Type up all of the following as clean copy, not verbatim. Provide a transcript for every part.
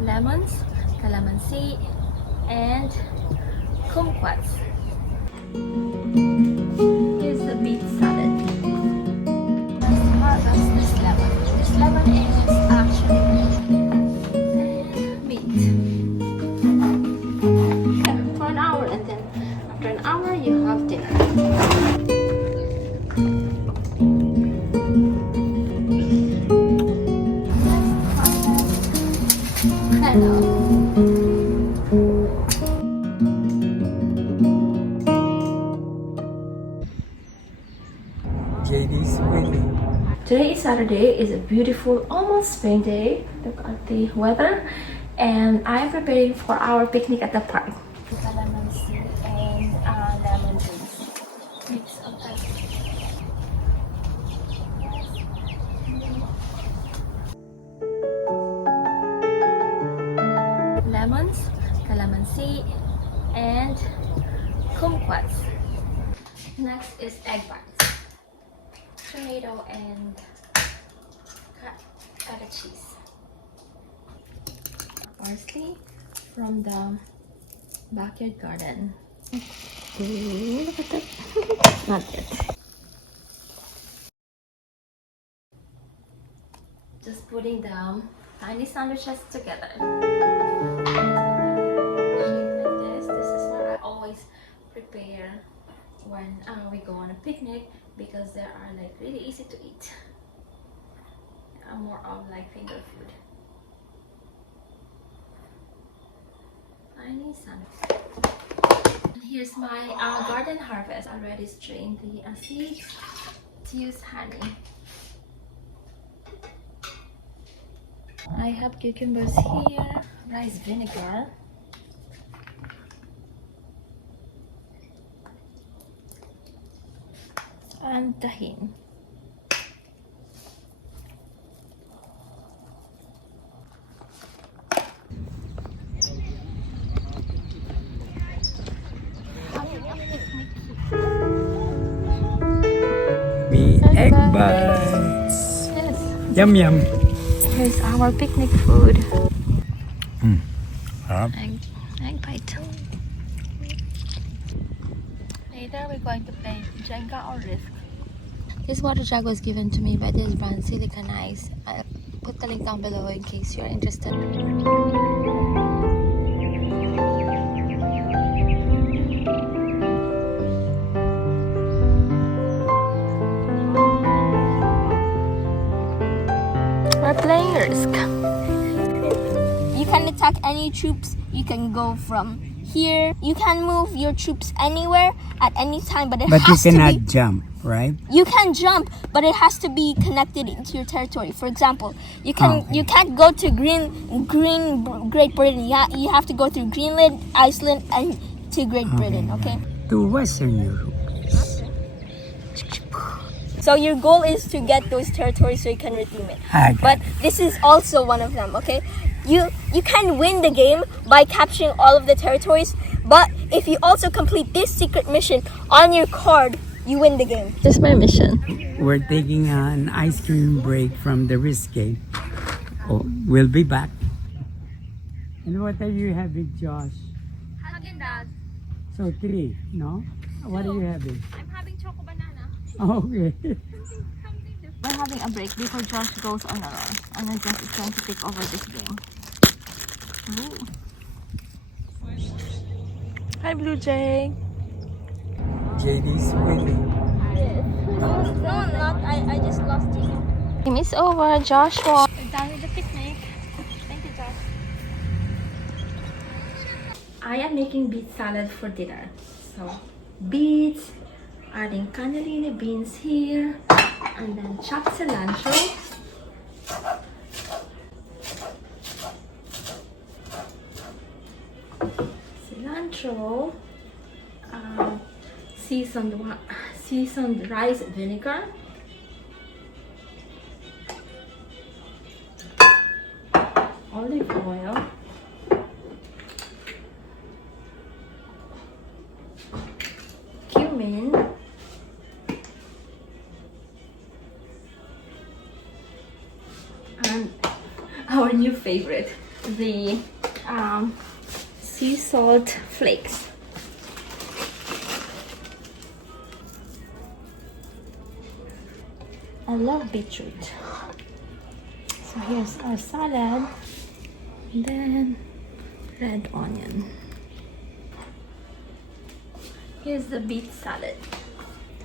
lemons, calamansi, and kumquats. Here's the beet salad. Let's harvest this lemon. This lemon is actually meat. Yeah, for an hour, and then after an hour you have dinner. Hello. JD's wedding. Today is Saturday. It's a beautiful, almost spring day. Look at the weather. And I'm preparing for our picnic at the park. Calamansi and lemon juice. Mix of that. Lemons, calamansi, and kumquats. Next is egg bites, tomato, and cottage cheese. Parsley from the backyard garden. Ooh, look at that. Not yet. Just putting the tiny sandwiches together. This is what I always prepare when we go on a picnic, because they are like really easy to eat. I'm more of like finger food. Tiny sandwich. And here's my garden harvest. Already strained the seeds to use honey. I have cucumbers here, rice vinegar, and tahini. Me egg bites. Yes. Yum yum. Here's our picnic food. Huh? Egg bite. Later we're going to play Jenga or Risk. This water jug was given to me by this brand, Silicon Ice. I'll put the link down below in case you're interested. We're playing Risk. You can attack any troops. You can go from here. You can move your troops anywhere at any time, but it But you has to cannot be. jump, right? You can jump, but it has to be connected into your territory. For example, you can Okay. you can't go to Great Britain. You have to go through Greenland, Iceland, and to Great Britain. Okay. To Western Europe. So your goal is to get those territories so you can redeem it. Okay. But this is also one of them, okay? You can win the game by capturing all of the territories, but if you also complete this secret mission on your card, you win the game. This is my mission. We're taking an ice cream break from the Risk game. Oh, we'll be back. And what are you having, Josh? Haagen-Dazs. So 3, no? What are you having? I'm having choco banana. Okay. We're having a break before Josh goes on a run. And I guess it's going to take over this game. Ooh. Hi, Blue Jay. JD's wedding. No, I'm not. I just lost you. Game is over. Josh won. We're done with the picnic. Thank you, Josh. I am making beet salad for dinner. So, beets, adding cannellini beans here, and then chopped cilantro. Cilantro, seasoned rice vinegar, olive oil, cumin, and our new favorite, the sea salt flakes. I love beetroot. So here's our salad, and then red onion. Here's the beet salad,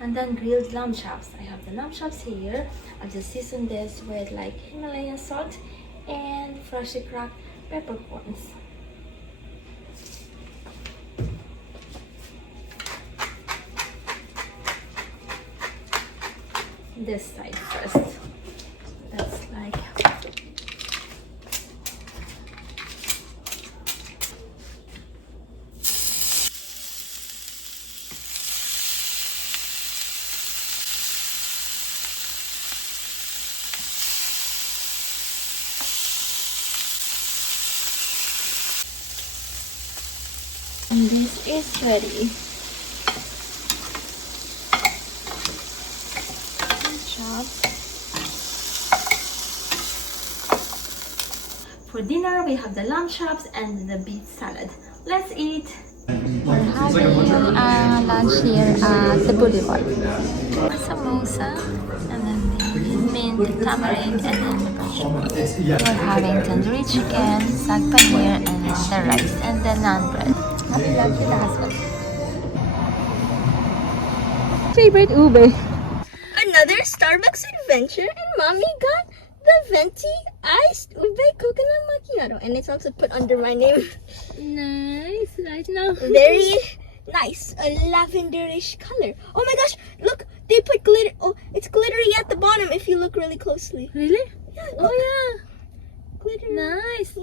and then grilled lamb chops. I have the lamb chops here. I've just seasoned this with like Himalayan salt and freshly cracked peppercorns. This side first. That's like and this is ready. Chops. For dinner, we have the lamb chops and the beet salad. Let's eat. We're having lunch here at the boulevard. Samosa, and then the mint, tamarind, and then the vegetable. We're having tandoori chicken, sag paneer, and then the rice, and the naan bread. Happy lunch with the husband. Favorite ube. Another Starbucks adventure, and mommy got the venti iced ube coconut macchiato, and it's also put under my name. Nice, right now. Very nice, a lavenderish color. Oh my gosh, look, they put glitter. Oh, it's glittery at the bottom if you look really closely. Really? Yeah, Oh look. yeah. Glitter. Nice.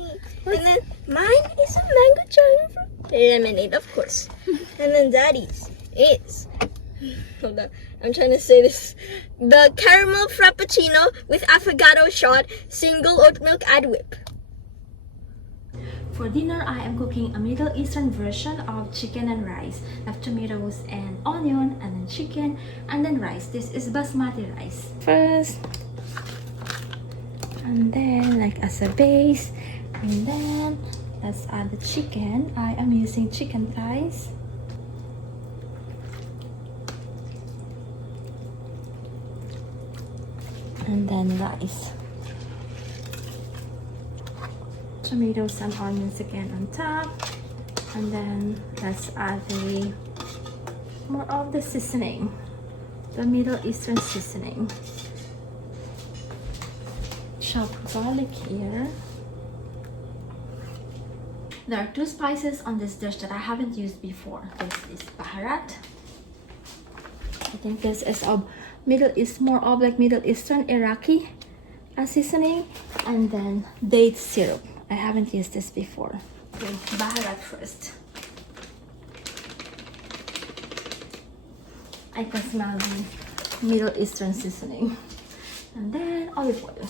And then mine is a mango cherry fruit lemonade, of course. And then daddy's is, hold on, I'm trying to say this. The caramel frappuccino with affogato shot, single oat milk add whip. For dinner, I am cooking a Middle Eastern version of chicken and rice. I have tomatoes and onion, and then chicken, and then rice. This is basmati rice. First, and then like as a base, and then let's add the chicken. I am using chicken thighs. And then rice. Tomatoes and onions again on top, and then let's add the more of the seasoning, the Middle Eastern seasoning. Chopped garlic here. There are two spices on this dish that I haven't used before. This is baharat. I think this is of Middle East, more of like Middle Eastern Iraqi seasoning, and then date syrup. I haven't used this before. Okay, baharat first. I can smell the Middle Eastern seasoning. And then olive oil.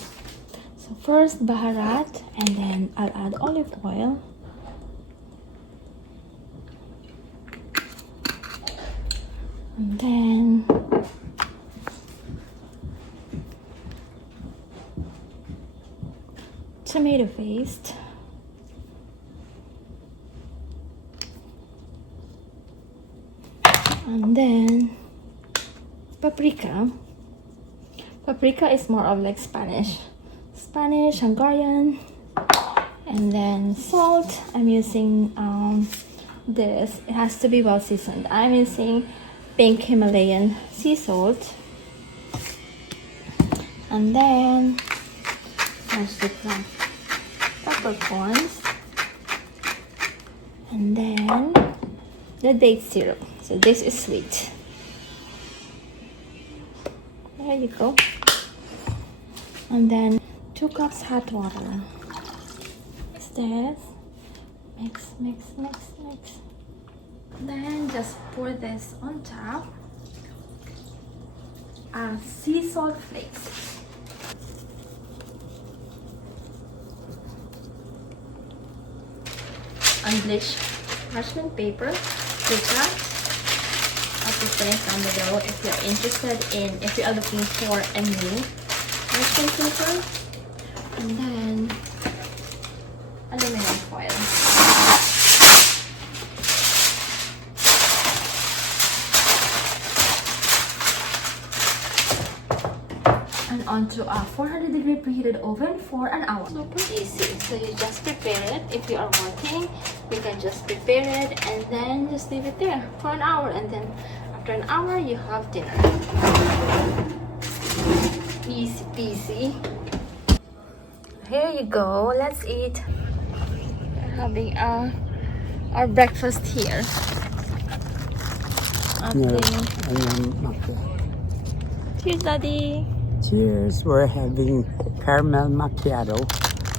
So first baharat, and then I'll add olive oil. And then tomato paste, and then paprika. Paprika is more of like Spanish, Hungarian, and then salt. I'm using this. It has to be well seasoned. I'm using pink Himalayan sea salt, and then freshly cracked peppercorns, and then the date syrup. So this is sweet. There you go. And then 2 cups hot water. Mix this. Mix, mix, mix, mix. Then just pour this on top. Sea salt flakes. Unbleached parchment paper. Take that. I'll put the link down below if you're interested in, if you are looking for a new parchment paper. And then a foil. And onto a 400-degree preheated oven for an hour. Super easy. So you just prepare it. If you are working, you can just prepare it and then just leave it there for an hour. And then after an hour, you have dinner. Easy peasy. Here you go. Let's eat. We're having our breakfast here. Cheers, Daddy. Cheers. We're having caramel macchiato.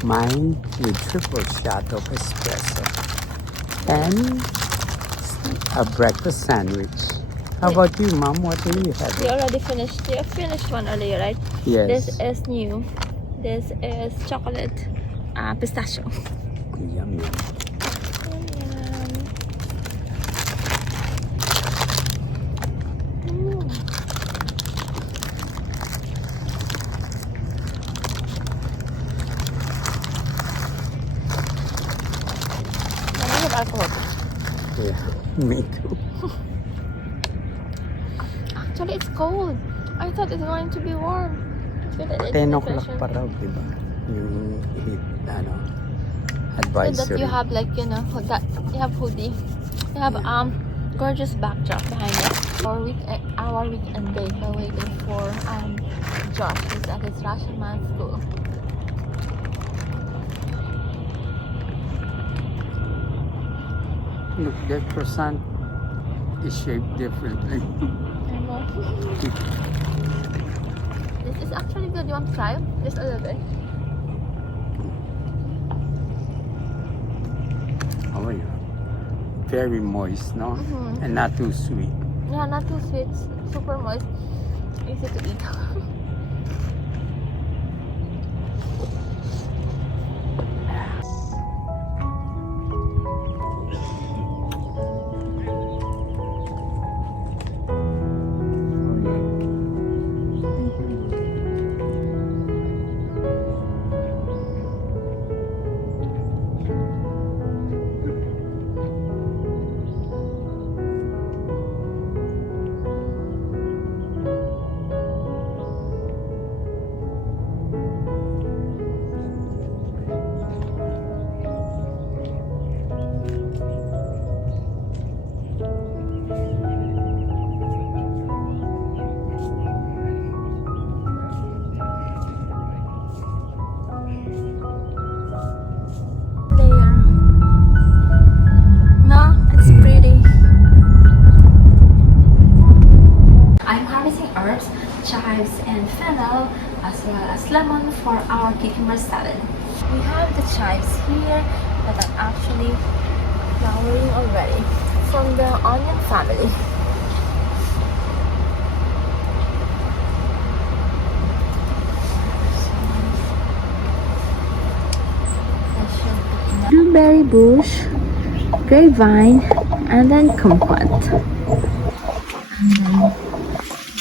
Mine with triple shot of espresso. And a breakfast sandwich. How about you, Mom? What do you have? You already finished. You finished one earlier, right? Yes. This is new. This is chocolate pistachio. Yum, yum. Alcohol. Yeah, me too. Actually, it's cold. I thought it's going to be warm. 10 o'clock pa raw, diba? Yung heat, advisory. So that you have like, you know, that you have hoodie. You have gorgeous backdrop behind it. Our weekend day while waiting for Josh. He's at his Russian man school. Look, that croissant is shaped differently. I know. This is actually good. You want to try it? Just a little bit. Oh yeah. Very moist, no? And not too sweet. Yeah, not too sweet. Super moist. Easy to eat. Chives and fennel, as well as lemon for our cucumber salad. We have the chives here that are actually flowering already from the onion family. Blueberry bush, grapevine, and then kumquat. And then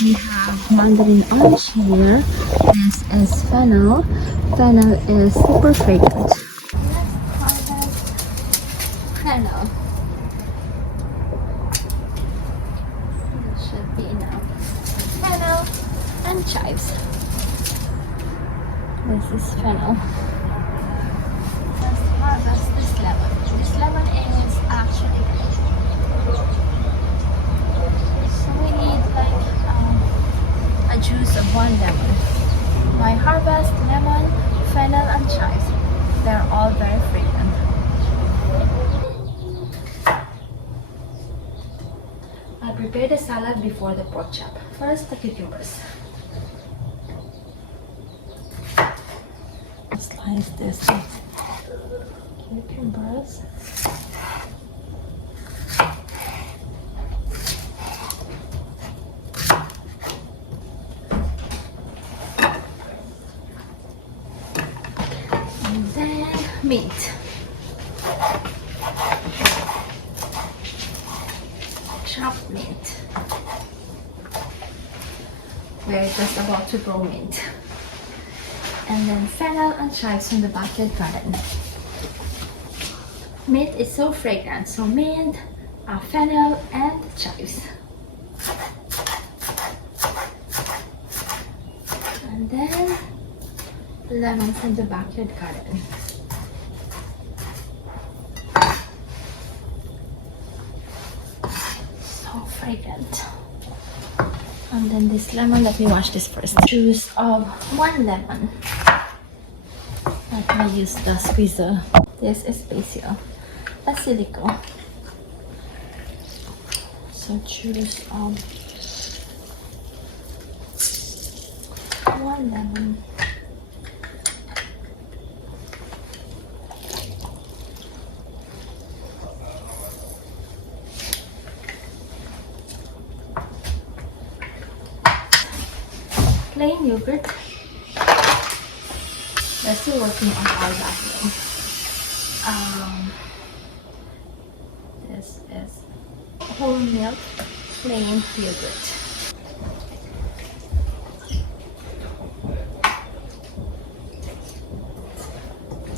we have mandarin orange here. This is fennel. Fennel is super fragrant. Let's harvest fennel. This should be enough. Fennel and chives. This is fennel. Let's harvest this lemon. This lemon is actually so we need like a juice of 1 lemon. My harvest lemon, fennel, and chives. They're all very fragrant. I prepare the salad before the pork chop. First, the cucumbers. Slice this with cucumbers. And then meat. Chopped meat. We're just about to grow mint. And then fennel and chives from the backyard garden. Mint is so fragrant. So mint, fennel, and chives. And then lemon from the backyard garden. So fragrant. And then this lemon, let me wash this first. Juice of 1 lemon. Let me use the squeezer. This is basil. Basilico. So juice of 1 lemon. Plain yogurt. We're still working on our bathroom. This is whole milk plain yogurt.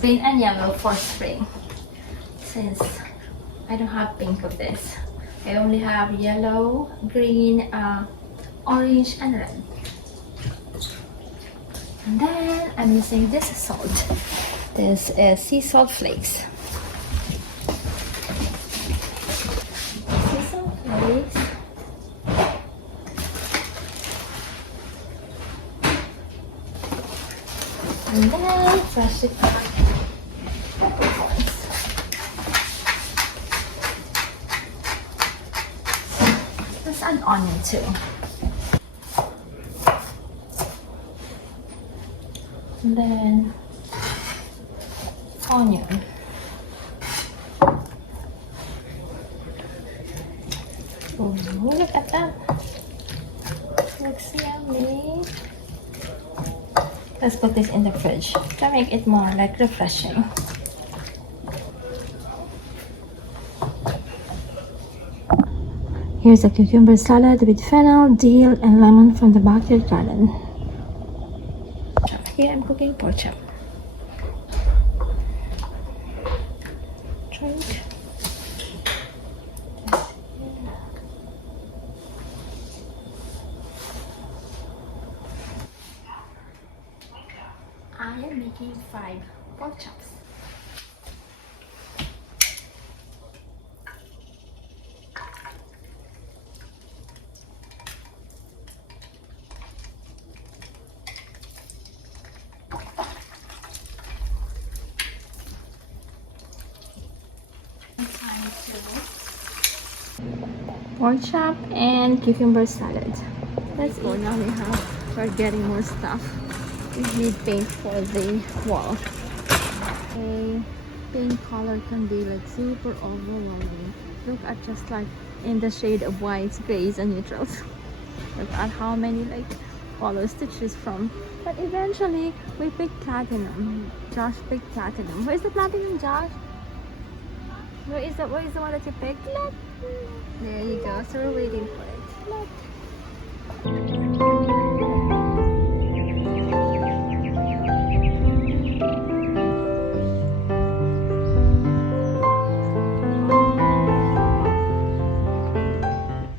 Green and yellow for spring. Since I don't have pink of this, I only have yellow, green, orange, and red. And then I'm using this salt. This is sea salt flakes. Sea salt flakes. And then freshly cut peppercorns. There's an onion too. And then onion. Oh, look at that. Looks yummy. Let's put this in the fridge to make it more like refreshing. Here's a cucumber salad with fennel, dill, and lemon from the backyard garden. Here I'm cooking pork chop. Drink. I am making 5 pork chops. Pork chop and cucumber salad. Let's go. Now we're getting more stuff. We need paint for the wall. A paint color can be like super overwhelming. Look at just like in the shade of whites, grays, and neutrals. Look at how many like colors to choose from. But eventually we picked platinum. Josh picked platinum. Where's the platinum, Josh? Where is the one that you picked? There you go. So we're waiting for it.